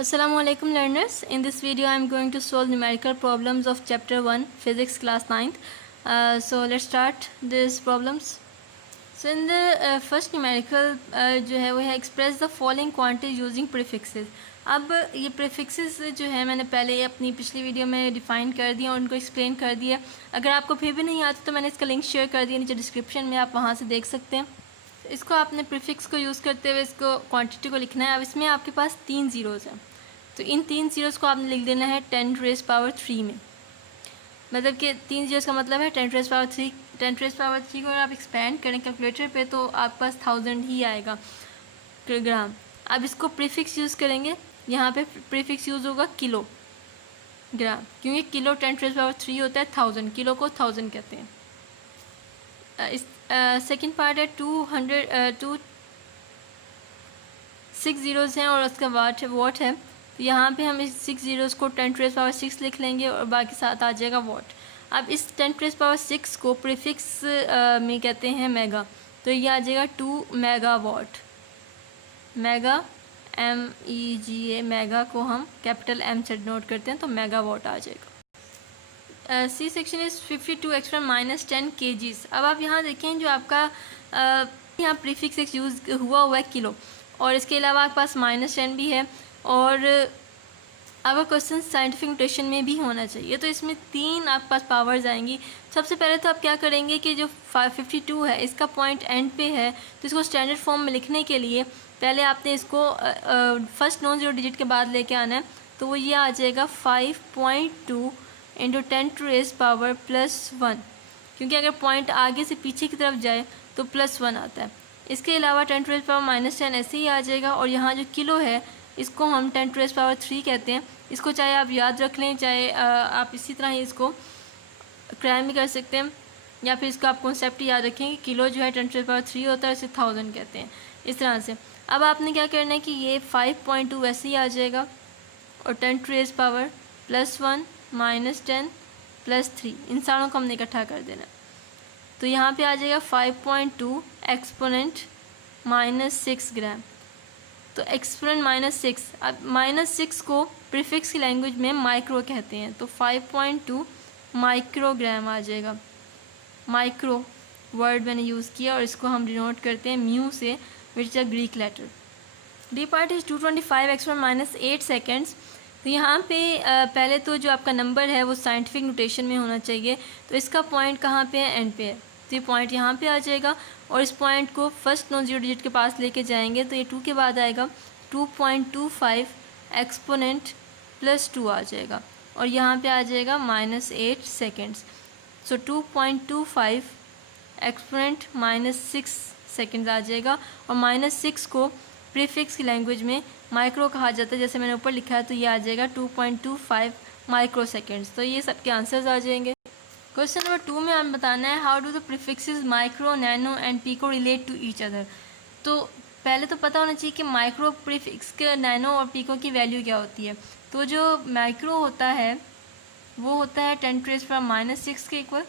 Assalamualaikum learners. In this video I am going to solve numerical problems of chapter 1 physics class 9th. So let's start these problems. So in the first numerical जो है वो है express the following quantity using prefixes. अब ये prefixes जो है मैंने पहले अपनी पिछली वीडियो में डिफ़ाइन कर दिया और उनको एक्सप्लेन कर दिया. अगर आपको फिर भी नहीं आता तो मैंने इसका लिंक शेयर कर दिया नीचे डिस्क्रिप्शन में, आप वहाँ से देख सकते हैं. इसको आपने प्रीफिक्स को यूज़ करते हुए इसको क्वांटिटी को लिखना है. अब इसमें आपके पास 3 ज़ीरोज़ हैं, तो इन 3 ज़ीरोज़ को आपने लिख देना है 10⁻³ में. मतलब कि 3 ज़ीरोज़ का मतलब है 10⁻³ 10⁻³ को अगर आप एक्सपेंड करें कैलकुलेटर पे तो आपके पास 1000 ही आएगा ग्राम. अब इसको प्रीफिक्स यूज़ करेंगे. यहाँ पे प्रीफिक्स यूज़ होगा किलो ग्राम, क्योंकि किलो 10⁻³ होता है 1000, किलो को 1000 कहते हैं. इस सेकंड पार्ट है 6 ज़ीरोज़ हैं और उसका वॉट है. तो यहाँ पे हम इस 6 ज़ीरोज़ को 10⁻6 लिख लेंगे और बाकी साथ आ जाएगा वॉट. अब इस 10⁻6 को प्रीफिक्स में कहते हैं मेगा, तो ये आ जाएगा 2 मेगावाट. मेगा MEGA, मेगा को हम कैपिटल M से नोट करते हैं तो मेगावाट आ जाएगा. C section is 52 expression -10 kgs. अब आप यहाँ देखें जो आपका यहाँ प्रीफिक्स एक यूज़ हुआ है किलो, और इसके अलावा आपके पास -10 भी है, और आपका क्वेश्चन साइंटिफिक नोटेशन में भी होना चाहिए. तो इसमें 3 आपके पास पावर्स आएंगी. सबसे पहले तो आप क्या करेंगे कि जो 52 है इसका पॉइंट एंड पे है, तो इसको स्टैंडर्ड फॉर्म में लिखने के लिए पहले आपने इसको फर्स्ट नॉन ज़ीरो डिजिट के बाद लेके आना है. तो वो ये आ जाएगा 5.2 इंटू 10⁻+1, क्योंकि अगर पॉइंट आगे से पीछे की तरफ जाए तो +1 आता है. इसके अलावा 10⁻−10 ऐसे ही आ जाएगा. और यहाँ जो किलो है इसको हम 10⁻³ कहते हैं. इसको चाहे आप याद रख लें, चाहे आप इसी तरह ही इसको क्राइम भी कर सकते हैं, या फिर इसको आप कॉन्सेप्ट याद रखें कि किलो जो है 10⁻³ होता है, इसे 1000 कहते हैं, इस तरह से. अब आपने क्या करना है कि ये 5.2 वैसे ही आ जाएगा और 10⁻+1 -10 +3 इन सारों को हमने इकट्ठा कर देना. तो यहाँ पे आ जाएगा 5.2 एक्सपोनेंट -6 ग्राम. तो एक्सपोनेंट -6, अब -6 को प्रीफिक्स की लैंग्वेज में माइक्रो कहते हैं, तो 5.2 माइक्रोग्राम आ जाएगा. माइक्रो वर्ड मैंने यूज़ किया और इसको हम डिनोट करते हैं म्यू से, which is a Greek letter. D part is 225 exponent -8 seconds. तो यहाँ पे पहले तो जो आपका नंबर है वो साइंटिफिक नोटेशन में होना चाहिए. तो इसका पॉइंट कहाँ पे है? एंड पे है, तो ये पॉइंट यहाँ पे आ जाएगा और इस पॉइंट को फर्स्ट नॉन ज़ीरो डिजिट के पास लेके जाएंगे तो ये 2 के बाद आएगा 2.25 एक्सपोनेंट +2 आ जाएगा, और यहाँ पे आ जाएगा -8 सेकेंड्स. सो 2.25 एक्सपोनेंट -6 सेकेंड्स आ जाएगा. और -6 को प्रीफिक्स की लैंग्वेज में माइक्रो कहा जाता है, जैसे मैंने ऊपर लिखा है, तो ये आ जाएगा 2.25 माइक्रो सेकेंड्स. तो ये सबके आंसर्स आ जाएंगे. क्वेश्चन नंबर 2 में हमें बताना है how do the prefixes micro, nano and pico relate to each other. तो पहले तो पता होना चाहिए कि माइक्रो प्रीफिक्स के नैनो और पीको की वैल्यू क्या होती है. तो जो माइक्रो होता है वो होता है 10⁻⁻6 के इक्वल,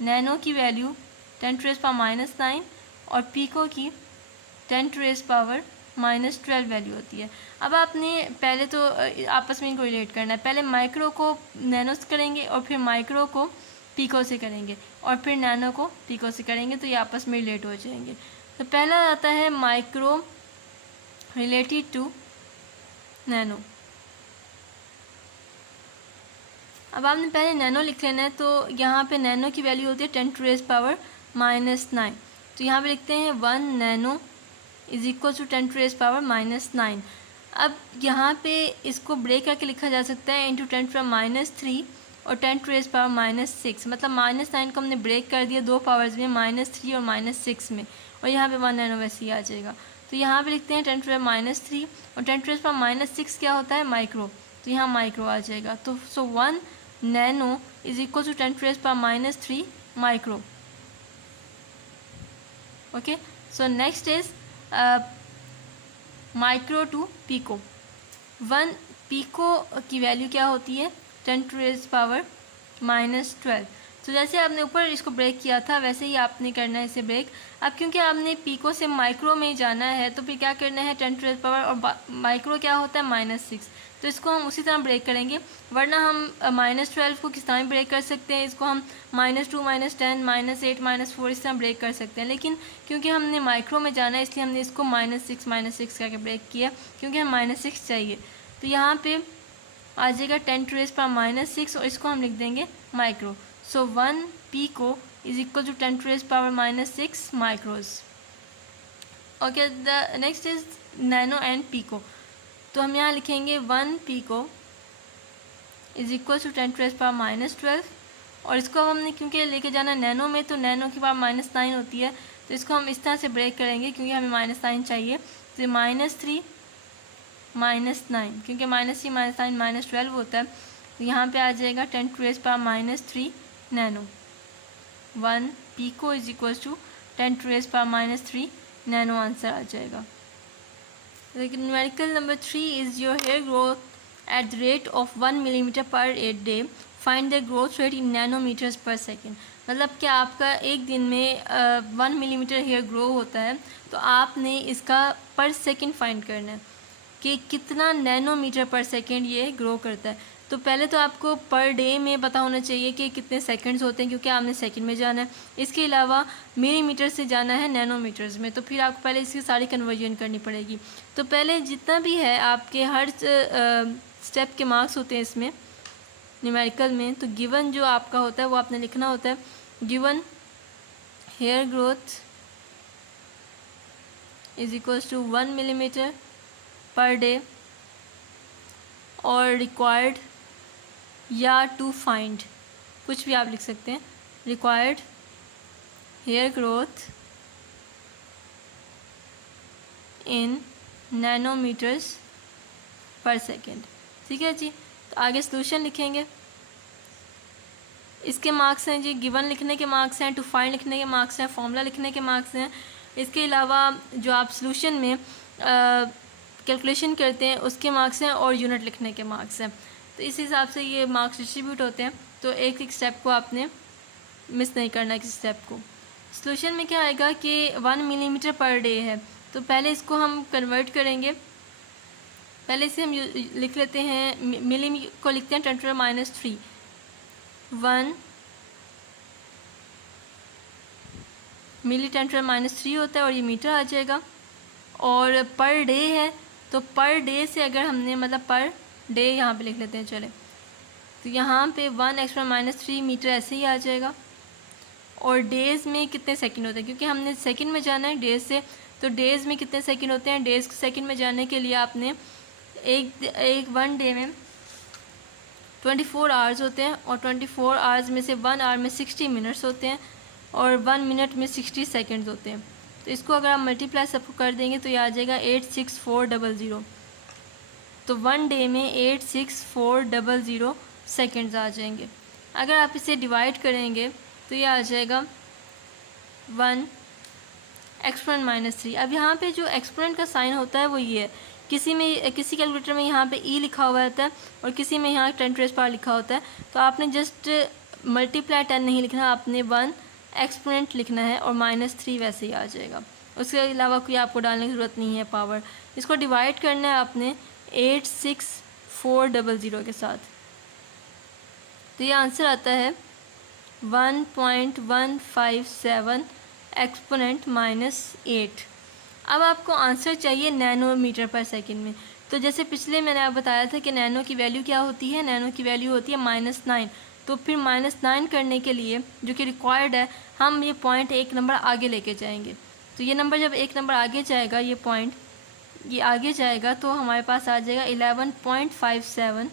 नैनो की वैल्यू 10⁻⁻9 और पीको की 10⁻⁻12 वैल्यू होती है. अब आपने पहले तो आपस में इनको रिलेट करना है. पहले माइक्रो को नैनो से करेंगे और फिर माइक्रो को पीको से करेंगे और फिर नैनो को पीको से करेंगे, तो ये आपस में रिलेट हो जाएंगे. तो पहला आता है माइक्रो रिलेटेड टू नैनो. अब आपने पहले नैनो लिख लेना है. तो यहाँ पे नैनो की वैल्यू होती है 10⁻⁻9. तो यहाँ पे लिखते हैं 1 नैनो इज इक्वल टू 10⁻⁻9. अब यहाँ पे इसको ब्रेक करके लिखा जा सकता है इंटू 10⁻³ और 10⁻⁻6. मतलब -9 को हमने ब्रेक कर दिया 2 पावर्स में, -3 और -6 में, और यहाँ पे 1 नैनो वैसे ही आ जाएगा. तो यहाँ पे लिखते हैं 10⁻³ और 10⁻6 क्या होता है? माइक्रो. तो यहाँ माइक्रो आ जाएगा. तो 1 nano is equal to 10⁻³ micro. Okay, so next is micro to pico. 1 pico की वैल्यू क्या होती है? 10⁻⁻12. तो जैसे आपने ऊपर इसको ब्रेक किया था वैसे ही आपने करना है इसे ब्रेक। अब क्योंकि आपने पिको से माइक्रो में जाना है तो फिर क्या करना है 10 टू द पावर, और माइक्रो क्या होता है -6, तो इसको हम उसी तरह ब्रेक करेंगे। वरना हम -12 को किस तरह ब्रेक कर सकते हैं, इसको हम -2 -10 -8 -4 इस तरह ब्रेक कर सकते हैं। लेकिन क्योंकि हमने माइक्रो में जाना है इसलिए हमने इसको -6 करके ब्रेक किया, क्योंकि हम -6 चाहिए। तो यहाँ पे आ जाएगा 10 टू द पावर -6 और इसको हम लिख देंगे micro. So 1 pico is equal to 10 to the power -6 micros. Okay, the next is nano and pico. तो हम यहाँ लिखेंगे 1 pico is equal to 10 to the power -12, और इसको हमने क्योंकि लेके जाना नैनो में तो नैनो की पावर -9 होती है, तो इसको हम इस तरह से ब्रेक करेंगे क्योंकि हमें -9 चाहिए। तो -3 -9, क्योंकि -3 -9 -12 होता है, तो यहाँ पे आ जाएगा 10 to the power -3 nano. 1 pico is equal to 10 to the power -3 nano answer आ जाएगा। Numerical number 3 is your hair growth at the rate of 1 millimeter per 8 day. Find the growth rate in nanometers per second. मतलब कि आपका एक दिन में 1 millimetre hair grow होता है, तो आपने इसका पर सेकंड फाइंड करना है कि कितना नैनोमीटर पर सेकंड ये ग्रो करता है। तो पहले तो आपको पर डे में पता होना चाहिए कि कितने सेकंड्स होते हैं, क्योंकि आपने सेकंड में जाना है। इसके अलावा मिलीमीटर से जाना है नैनोमीटर्स में, तो फिर आपको पहले इसकी सारी कन्वर्जन करनी पड़ेगी। तो पहले जितना भी है आपके हर स्टेप के मार्क्स होते हैं इसमें न्यूमेरिकल में। तो गिवन जो आपका होता है वो आपने लिखना होता है, given hair growth is equals to 1 millimetre per day, और रिक्वायर्ड या टू फाइंड, कुछ भी आप लिख सकते हैं, required hair growth in nanometres per second. ठीक है जी। तो आगे सॉल्यूशन लिखेंगे, इसके मार्क्स हैं जी, गिवन लिखने के मार्क्स हैं, टू फाइंड लिखने के मार्क्स हैं, फॉर्मूला लिखने के मार्क्स हैं। इसके अलावा जो आप सॉल्यूशन में कैलकुलेशन करते हैं उसके मार्क्स हैं, और यूनिट लिखने के मार्क्स हैं। तो इस हिसाब से ये मार्क्स डिस्ट्रीब्यूट होते हैं। तो एक एक स्टेप को आपने मिस नहीं करना है, किसी स्टेप को। सॉल्यूशन में क्या आएगा कि 1 मिलीमीटर पर डे है, तो पहले इसको हम कन्वर्ट करेंगे। पहले से हम लिख लेते हैं, मिली को लिखते हैं 10 to the -3, 1 milli 10 to the -3 होता है, और ये मीटर आ जाएगा। और पर डे है, तो पर डे से अगर हमने मतलब पर डे यहाँ पे लिख लेते हैं, चले, तो यहाँ पे 1 × -3 मीटर ऐसे ही आ जाएगा। और डेज़ में कितने सेकंड होते हैं, क्योंकि हमने सेकंड में जाना है डेज़ से, तो डेज़ में कितने सेकंड होते हैं, डेज़ सेकंड में जाने के लिए आपने एक 1 डे में 24 आवर्स होते हैं, और 24 आवर्स में से 1 आवर में 60 मिनट्स होते हैं, और 1 मिनट में 60 सेकंड्स होते हैं। तो इसको अगर आप मल्टीप्लाई सबको कर देंगे तो ये आ जाएगा 86400। तो 1 डे में 86400 सेकंड्स आ जाएंगे। अगर आप इसे डिवाइड करेंगे तो ये आ जाएगा 1 एक्सपोनेंट -3। अब यहाँ पे जो एक्सपोनेंट का साइन होता है वो ये है, किसी कैलकुलेटर में यहाँ पे ई लिखा हुआ होता है, और किसी में यहाँ 10 टू द पावर लिखा होता है। तो आपने जस्ट मल्टीप्लाई 10 नहीं लिखना, आपने 1 एक्सपोनेंट लिखना है, और -3 वैसे ही आ जाएगा। उसके अलावा कोई आपको डालने की ज़रूरत नहीं है पावर। इसको डिवाइड करना है आपने 86400 के साथ, तो ये आंसर आता है 1.157 एक्सपोनेंट -8। अब आपको आंसर चाहिए नैनोमीटर पर सेकंड में। तो जैसे पिछले मैंने आपको बताया था कि नैनो की वैल्यू क्या होती है, नैनो की वैल्यू होती है -9। तो फिर -9 करने के लिए जो कि रिक्वायर्ड है, हम ये पॉइंट एक नंबर आगे लेके जाएंगे। तो ये नंबर जब एक नंबर आगे जाएगा, ये पॉइंट ये आगे जाएगा, तो हमारे पास आ जाएगा 11.57,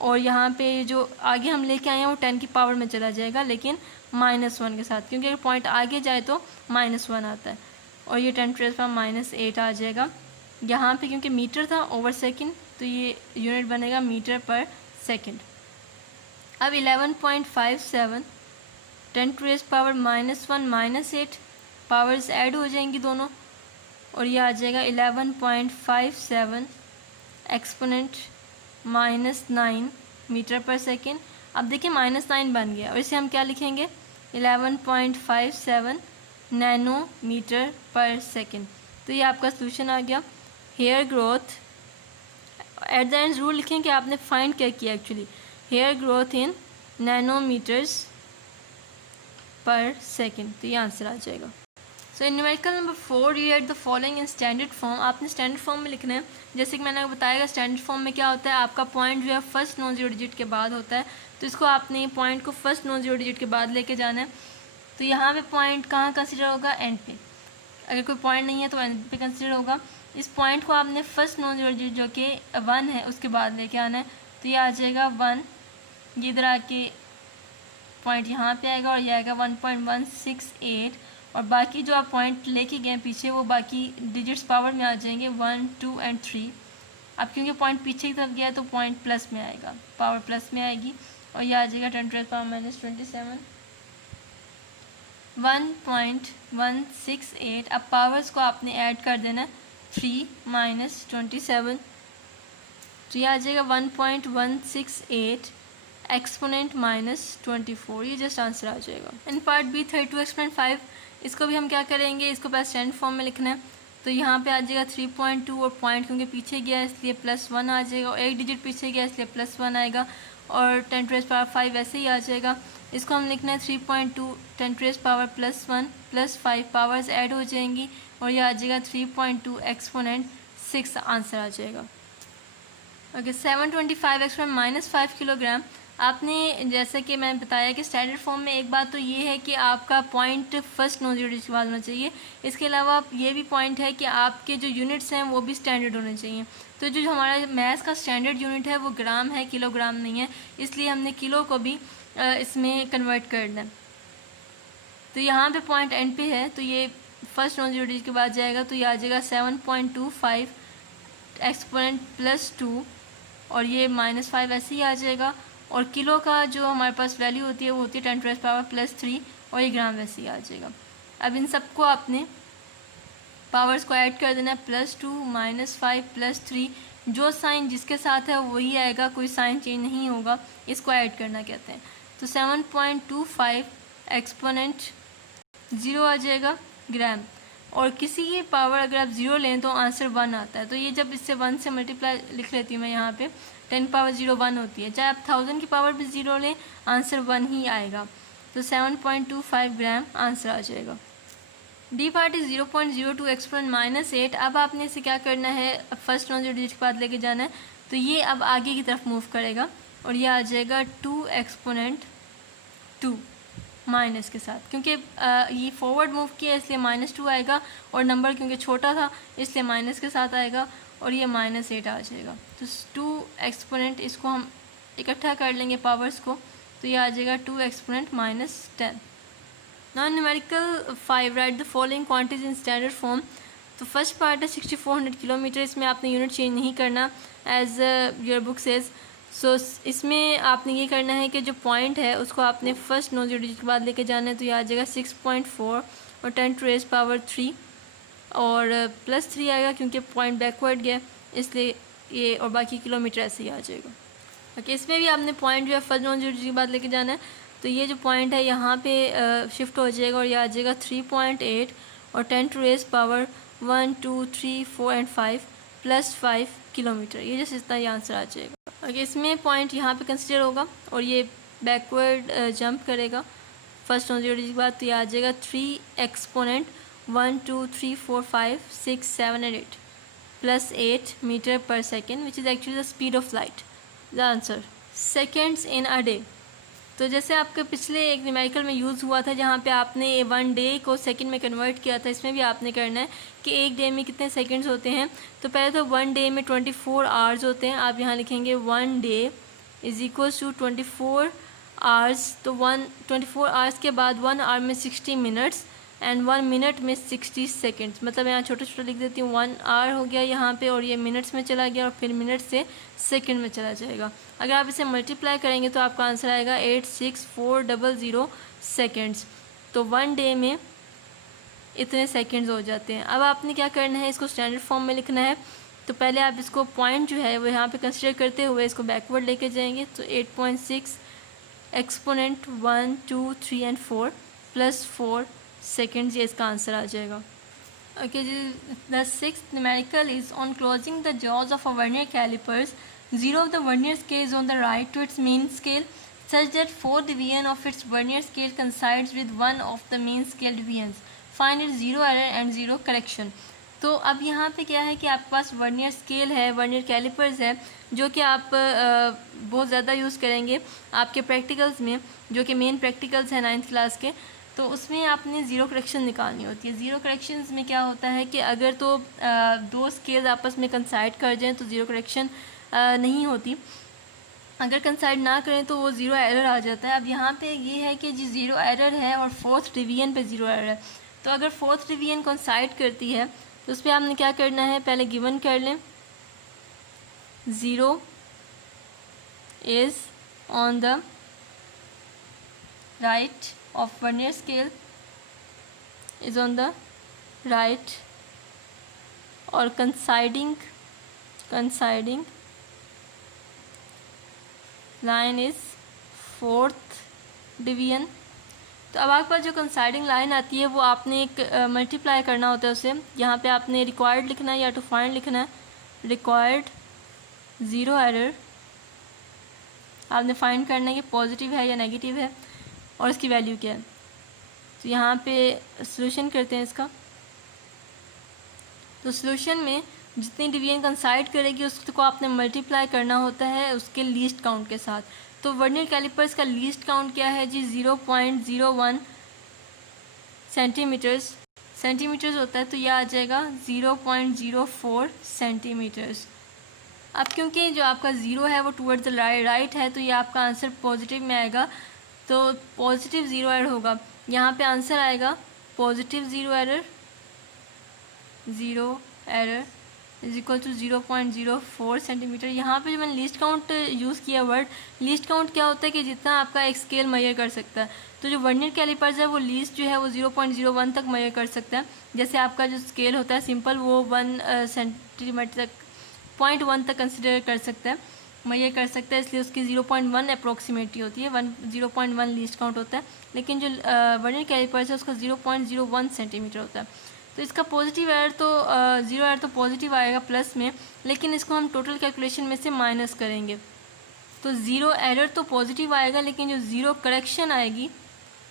और यहाँ पे जो आगे हम लेके आए हैं वो 10 की पावर में चला जाएगा, लेकिन -1 के साथ, क्योंकि अगर पॉइंट आगे जाए तो -1 आता है, और ये 10 टू द पावर -8 आ जाएगा। यहाँ पे क्योंकि मीटर था ओवर सेकंड, तो ये यूनिट बनेगा मीटर पर सेकंड। अब 11.57 10 to the power -1 -8 powers add हो जाएंगी दोनों, और ये आ जाएगा 11.57 एक्सपोनेंट -9 मीटर पर सेकंड। अब देखिए -9 बन गया और इसे हम क्या लिखेंगे 11.57 नैनोमीटर पर सेकेंड। तो ये आपका सोल्यूशन आ गया। Hair growth at the end rule लिखें कि आपने फाइंड क्या किया actually, hair growth in nanometres per second. तो ये आंसर आ जाएगा। So in numerical number 4 you at the following in standard form. आपने स्टैंडर्ड फॉर्म में लिखना है। जैसे कि मैंने आपको बताया स्टैंडर्ड फॉर्म में क्या होता है, आपका पॉइंट जो है फर्स्ट नॉन जीरो डिजिट के बाद होता है, तो इसको आपने पॉइंट को फर्स्ट नॉन जीरो डिजिट के बाद लेके जाना है। तो यहाँ पे पॉइंट कहाँ कंसिडर होगा, एंड पे। अगर कोई पॉइंट नहीं है तो एंड पे कंसिडर होगा। इस पॉइंट को आपने फर्स्ट नॉन जीरो डिजिट जो कि 1 है उसके बाद लेके आना है। तो ये आ जाएगा 1, ये इधर आके पॉइंट यहाँ पे आएगा और ये आएगा 1.168 और बाकी जो आप पॉइंट लेके गए पीछे वो बाकी डिजिट्स पावर में आ जाएंगे 1, 2 एंड 3। अब क्योंकि पॉइंट पीछे की तरफ गया है तो पॉइंट प्लस में आएगा, पावर प्लस में आएगी और ये आ जाएगा 10⁻⁻27 1.168। अब पावर्स को आपने ऐड कर देना 3 - 27, तो ये आ जाएगा 1.168 एक्सपोनेंट -24। ये जस्ट आंसर आ जाएगा। इन पार्ट बी 32 एक्सपोनेंट 5, इसको भी हम क्या करेंगे, इसको पहले स्टैंडर्ड फॉर्म में लिखना है। तो यहाँ पे आ जाएगा 3.2 और पॉइंट क्योंकि पीछे गया इसलिए +1 आ जाएगा और एक डिजिट पीछे गया इसलिए +1 आएगा और 10⁻5 वैसे ही आ जाएगा। इसको हम लिखना है 3.2 10⁻+1 +5 पावर्स ऐड हो जाएंगी और ये आ जाएगा 3.2 एक्सपोनेंट 6 आंसर आ जाएगा। Okay 725 exponent -5 kilogram. आपने जैसे कि मैंने बताया कि स्टैंडर्ड फॉर्म में एक बात तो ये है कि आपका point first non zero digit के बाद होना चाहिए। इसके अलावा ये भी पॉइंट है कि आपके जो यूनिट्स हैं वो भी स्टैंडर्ड होने चाहिए। तो जो हमारा मैथ्स का स्टैंडर्ड यूनिट है वो ग्राम है, किलोग्राम नहीं है, इसलिए हमने किलो को भी इसमें कन्वर्ट कर दें। तो यहाँ पे पॉइंट एंड पे है तो ये फर्स्ट नॉन जीरो डिजिट के बाद जाएगा तो ये आ जाएगा 7.25 एक्सपोनेंट +2 और ये -5 ऐसे ही आ जाएगा और किलो का जो हमारे पास वैल्यू होती है वो होती है 10⁻+3 और ये ग्राम वैसे ही आ जाएगा। अब इन सबको आपने पावर्स को ऐड कर देना है +2 -5 +3, जो साइन जिसके साथ है वही आएगा, कोई साइन चेंज नहीं होगा, इसको ऐड करना कहते हैं। तो 7.25 एक्सपोनेंट 0 आ जाएगा ग्राम और किसी की पावर अगर आप 0 लें तो आंसर 1 आता है। तो ये जब इससे 1 से मल्टीप्लाई लिख लेती हूँ मैं यहाँ पे 10⁻01 होती है, चाहे आप 1000 की पावर भी 0 लें आंसर 1 ही आएगा। तो 7.25 ग्राम आंसर आ जाएगा। D part is 0.02 exponent -8। अब आपने इसे क्या करना है, फर्स्ट नॉन जीरो डिजिट के बाद लेके जाना है। तो ये अब आगे की तरफ मूव करेगा और ये आ जाएगा 2 एक्सपोनेंट 2 माइनस के साथ, क्योंकि ये फॉरवर्ड मूव किया इसलिए -2 आएगा और नंबर क्योंकि छोटा था इसलिए माइनस के साथ आएगा और ये -8 आ जाएगा। तो 2 एक्सपोनेंट, इसको हम इकट्ठा कर लेंगे पावर्स को, तो ये आ जाएगा 2 exponent -10। Now numerical 5 right the following quantities in standard form. तो फर्स्ट पार्ट है 6400 किलोमीटर, इसमें आपने यूनिट चेंज नहीं करना एज योर बुक सेज। सो इसमें आपने ये करना है कि जो पॉइंट है उसको आपने फर्स्ट नॉन जीरो डिजिट के बाद लेके जाना है। तो ये आ जाएगा 6.4 और 10⁻³ और +3 आएगा क्योंकि पॉइंट बैकवर्ड गया इसलिए ये, और बाकी किलोमीटर ऐसे ही आ जाएगा। ओके इसमें भी आपने पॉइंट जो है फर्स्ट नॉन जीरो डिजिट के बाद लेके जाना है। तो ये जो पॉइंट है यहाँ पे शिफ्ट हो जाएगा और ये आ जाएगा 3.8 और 10⁻1 2 3 4 एंड 5 +5 किलोमीटर। ये जैसे इतना ये आंसर आ जाएगा। ओके इसमें पॉइंट यहाँ पे कंसिडर होगा और ये बैकवर्ड जंप करेगा फर्स्ट नॉन जीरो डिजिट के बाद। तो ये आ जाएगा 3 एक्सपोनेंट 1 2 3 4 5 6 7 एंड 8 +8 मीटर पर second which is actually the speed of light. The answer seconds in a day. तो जैसे आपके पिछले एक न्यूमेरिकल में यूज़ हुआ था जहाँ पे आपने 1 डे को सेकंड में कन्वर्ट किया था, इसमें भी आपने करना है कि एक डे में कितने सेकंड्स होते हैं। तो पहले तो 1 डे में 24 आवर्स होते हैं। आप यहाँ लिखेंगे 1 day is equals to 24 hours. तो 24 आवर्स के बाद 1 आवर में 60 मिनट्स एंड 1 मिनट में 60 सेकेंड्स। मतलब यहाँ छोटा छोटा लिख देती हूँ, 1 आवर हो गया यहाँ पे और ये मिनट्स में चला गया और फिर मिनट से सेकंड में चला जाएगा। अगर आप इसे मल्टीप्लाई करेंगे तो आपका आंसर आएगा 86400 सेकेंड्स। तो 1 डे में इतने सेकेंड्स हो जाते हैं। अब आपने क्या करना है, इसको स्टैंडर्ड फॉर्म में लिखना है। तो पहले आप इसको पॉइंट जो है वो यहाँ पे कंसिडर करते हुए इसको बैकवर्ड लेके जाएंगे। तो 8.6 एक्सपोनेंट 1, 2, 3 एंड 4 प्लस 4 सेकेंड्स, ये इसका आंसर आ जाएगा। ओके जी, the sixth numerical is on closing the jaws of a vernier callipers, zero of the vernier scale is on the right to its main scale such that 4 division of its vernier scale coincides with one of the main scale divisions. Find its zero error and zero correction. तो अब यहाँ पे क्या है कि आपके पास vernier scale है, vernier callipers है, जो कि आप बहुत ज़्यादा यूज़ करेंगे आपके प्रैक्टिकल्स में, जो कि मेन प्रैक्टिकल्स हैं 9th क्लास के। तो उसमें आपने ज़ीरो करेक्शन निकालनी होती है। ज़ीरो करेक्शंस में क्या होता है कि अगर तो दो स्केल्स आपस में कंसाइड कर जाएँ तो ज़ीरो करेक्शन नहीं होती, अगर कंसाइड ना करें तो वो ज़ीरो एरर आ जाता है। अब यहाँ पे ये है कि जी ज़ीरो एरर है और फोर्थ डिवीजन पे ज़ीरो एरर है। तो अगर फोर्थ डिवीजन कंसाइड करती है तो उस पर आपने क्या करना है, पहले गिवन कर लें, zero is on the right of vernier scale, is on the right और कंसाइडिंग लाइन इज़ फोर्थ डिवीजन। तो अब आपके पास जो कंसाइडिंग लाइन आती है वो आपने एक मल्टीप्लाई करना होता है उसे। यहाँ पे आपने रिक्वायर्ड लिखना है या टू फाइंड लिखना है, रिक्वायर्ड ज़ीरो एरर आपने फाइंड करना है कि पॉजिटिव है या नेगेटिव है और इसकी वैल्यू क्या है। तो यहाँ पे सॉल्यूशन करते हैं इसका। तो सॉल्यूशन में जितनी डिवीजन कंसाइड करेगी उसको आपने मल्टीप्लाई करना होता है उसके लीस्ट काउंट के साथ। तो वर्नियर कैलिपर्स का लीस्ट काउंट क्या है जी, 0.01 सेंटीमीटर्स होता है, तो यह आ जाएगा 0.04 सेंटीमीटर्स। अब क्योंकि जो आपका ज़ीरो है वो टूवर्ड्स द राइट है तो ये आपका आंसर पॉजिटिव में आएगा, तो पॉजिटिव ज़ीरो एरर होगा। यहाँ पे आंसर आएगा positive zero error is equal to 0.04 centimetre. यहाँ पे जो मैंने लीस्ट काउंट यूज़ किया वर्ड, लीस्ट काउंट क्या होता है कि जितना आपका एक स्केल मेजर कर सकता है। तो जो वर्नियर कैलिपर्स है वो लीस्ट जो है वो 0.01 तक मेजर कर सकता है। जैसे आपका जो स्केल होता है सिंपल वो 1 सेंटीमीटर तक 0.1 तक कंसिडर कर सकता है, मेजर कर सकता है, इसलिए उसकी 0.1 अप्रोक्सीमेटली होती है, 0.1 लीस्ट काउंट होता है। लेकिन जो वर्नियर कैलिपर्स है उसका 0.01 सेंटीमीटर होता है। तो इसका पॉजिटिव एरर तो ज़ीरो एरर तो पॉजिटिव आएगा प्लस में, लेकिन इसको हम टोटल कैलकुलेशन में से माइनस करेंगे तो ज़ीरो एरर तो पॉजिटिव आएगा, लेकिन जो ज़ीरो करेक्शन आएगी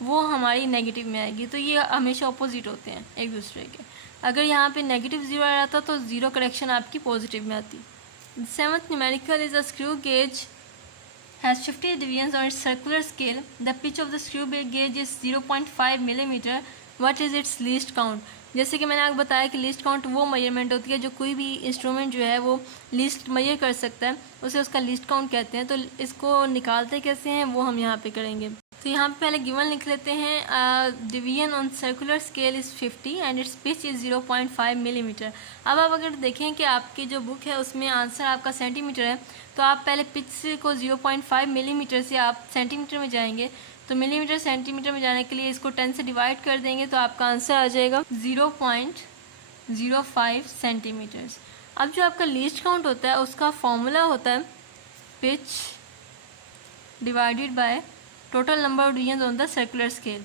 वो हमारी नेगेटिव में आएगी। तो ये हमेशा अपोजिट होते हैं एक दूसरे के। अगर यहाँ पे नेगेटिव ज़ीरो एरर आता तो ज़ीरो करेक्शन आपकी पॉजिटिव में आती। 7th numerical is a screw gauge has 50 divisions on its circular scale. The pitch of the screw gauge is 0.5 millimeter. What is its least count? जैसे कि मैंने आपको बताया कि लीस्ट काउंट वो मेजरमेंट होती है जो कोई भी इंस्ट्रूमेंट जो है वो लीस्ट मेजर कर सकता है, उसे उसका लीस्ट काउंट कहते हैं। तो इसको निकालते कैसे हैं वो हम यहाँ पे करेंगे। तो यहाँ पे पहले गिवन लिख लेते हैं, division on circular scale is 50 and it's pitch is 0.5 millimetre. अब आप अगर देखें कि आपकी जो बुक है उसमें आंसर आपका सेंटीमीटर है, तो आप पहले पिच को 0.5 मिलीमीटर से आप सेंटीमीटर में जाएंगे, तो मिलीमीटर सेंटीमीटर में जाने के लिए इसको 10 से डिवाइड कर देंगे तो आपका आंसर आ जाएगा 0.05 सेंटीमीटर्स। अब जो आपका लीस्ट काउंट होता है उसका फॉर्मूला होता है pitch divided by total number of division on the circular scale.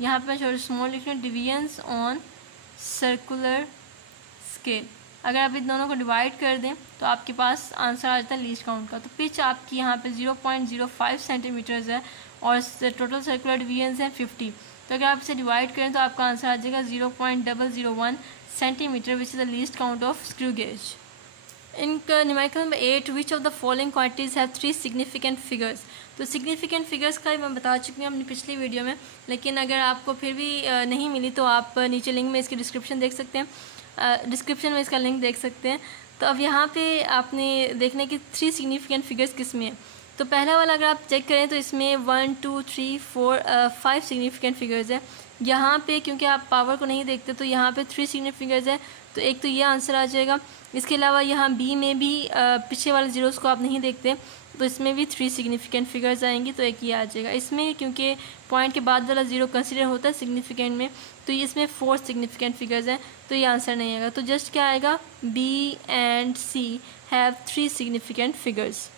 यहाँ पे मैं स्मॉल लिख रही हूँ, डिवीजन्स ऑन सर्कुलर स्केल। अगर आप इन दोनों को डिवाइड कर दें तो आपके पास आंसर आ जाता है लीस्ट काउंट का। तो पिच आपकी यहाँ पे 0.05 सेंटीमीटर्स है और टोटल सर्कुलर डिवीजन्स हैं 50। तो अगर आप इसे डिवाइड करें तो आपका आंसर आ जाएगा 0.001 centimetre, which is the least count of screw gauge. इनका numerical number 8, which of the following quantities have 3 significant figures. तो सिग्निफिकेंट फिगर्स का मैं बता चुकी हूँ अपनी पिछली वीडियो में, लेकिन अगर आपको फिर भी नहीं मिली तो आप नीचे लिंक में इसकी डिस्क्रिप्शन देख सकते हैं, डिस्क्रिप्शन में इसका लिंक देख सकते हैं। तो अब यहाँ पे आपने देखना है कि 3 सिग्निफिकेंट फिगर्स किस में है। तो पहला वाला अगर आप चेक करें तो इसमें 1 2 3 4 5 सिग्निफिकेंट फिगर्स है। यहाँ पे क्योंकि आप पावर को नहीं देखते तो यहाँ पे 3 सिग्निफिकेंट फिगर्स है, तो एक तो ये आंसर आ जाएगा। इसके अलावा यहाँ बी में भी पीछे वाले जीरोस को आप नहीं देखते तो इसमें भी 3 सिग्निफिकेंट फिगर्स आएंगी, तो एक ये आ जाएगा। इसमें क्योंकि पॉइंट के बाद वाला ज़ीरो कंसिडर होता है सिग्निफिकेंट में, तो इसमें 4 सिग्निफिकेंट फिगर्स हैं, तो ये आंसर नहीं आएगा। तो जस्ट क्या आएगा, B and C have 3 significant figures.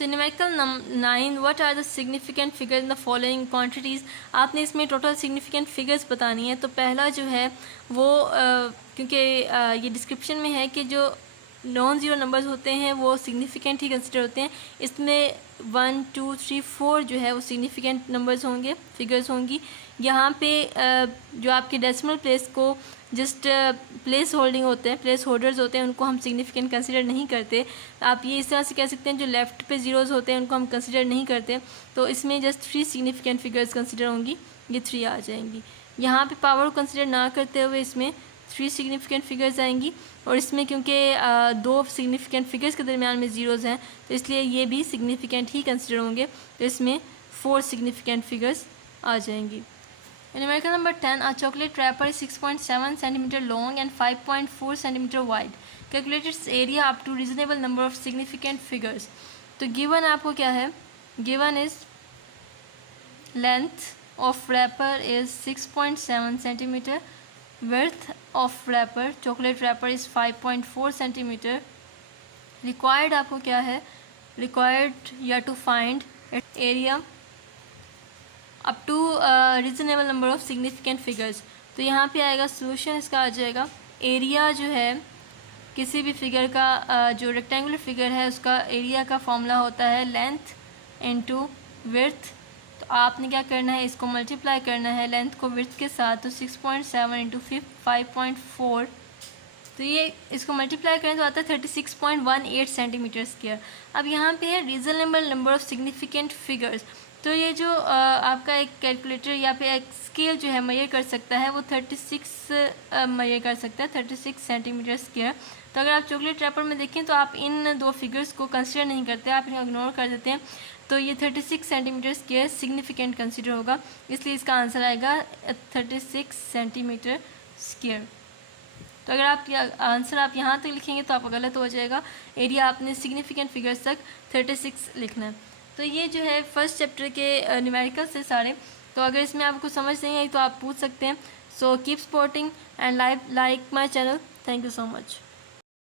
So numerical 9, what are the significant figures in the following quantities. आपने इसमें टोटल सिग्निफिकेंट फिगर्स बतानी है। तो पहला जो है वो क्योंकि ये डिस्क्रिप्शन में है कि जो नॉन ज़ीरो नंबर्स होते हैं वो सिग्निफिकेंट ही कंसिडर होते हैं। इसमें 1, 2, 3, 4 जो है वो सिग्निफिकेंट नंबर्स होंगे, फिगर्स होंगी। यहाँ पे जो आपके डेसिमल प्लेस को जस्ट प्लेस होल्डिंग होते हैं, प्लेस होल्डर्स होते हैं, उनको हम सिग्निफिकेंट कंसिडर नहीं करते। आप ये इस तरह से कह सकते हैं जो लेफ़्ट पे ज़ीरोज़ होते हैं उनको हम कंसिडर नहीं करते। तो इसमें जस्ट 3 सिग्निफिकेंट फिगर्स कंसिडर होंगी, ये 3 आ जाएंगी। यहाँ पे पावर को कंसिडर ना करते हुए इसमें 3 सिग्निफिकेंट फिगर्स आएंगी। और इसमें क्योंकि 2 सिग्निफिकेंट फिगर्स के दरमियान में ज़ीरोज़ हैं तो इसलिए ये भी सिग्निफिकेंट ही कंसिडर होंगे। तो इसमें 4 सिग्निफिकेंट फिगर्स आ जाएंगी। Numerical number 10, a chocolate wrapper is 6.7 cm long and 5.4 cm wide. Calculate its area up to reasonable number of significant figures. तो given आपको क्या है, given is length of wrapper is 6.7 cm, width of wrapper, chocolate wrapper is 5.4 cm. Required आपको क्या है, required या to find its area up to reasonable number of significant figures. तो यहाँ पे आएगा सोल्यूशन, इसका आ जाएगा एरिया जो है किसी भी फिगर का, जो रेक्टेंगुलर फिगर है उसका एरिया का फॉर्मूला होता है लेंथ इनटू विड्थ। तो आपने क्या करना है, इसको मल्टीप्लाई करना है लेंथ को विड्थ के साथ। तो 6.7 इंटू 5.4, तो ये इसको मल्टीप्लाई करें तो आता है 36.18 सेंटीमीटर स्क्वायर। अब यहाँ पे है reasonable number of significant figures. तो ये जो आपका एक कैलकुलेटर या फिर एक स्केल जो है मेजर कर सकता है वो 36 मेजर कर सकता है, 36 सेंटीमीटर स्क्वायर। तो अगर आप चॉकलेट रैपर में देखें तो आप इन 2 फिगर्स को कंसिडर नहीं करते, आप इन्हें इग्नोर कर देते हैं। तो ये 36 सेंटीमीटर स्क्वायर सिग्निफिकेंट कंसिडर होगा, इसलिए इसका आंसर आएगा 36 सेंटीमीटर स्क्वायर। तो अगर आप आंसर आप यहाँ तक लिखेंगे तो आप गलत हो जाएगा। एरिया आपने सिग्निफिकेंट फिगर्स तक 36 लिखना है। तो ये जो है फर्स्ट चैप्टर के न्यूमेरिकल्स है सारे। तो अगर इसमें आपको समझ नहीं आई तो आप पूछ सकते हैं। So keep supporting and like my channel. Thank you so much.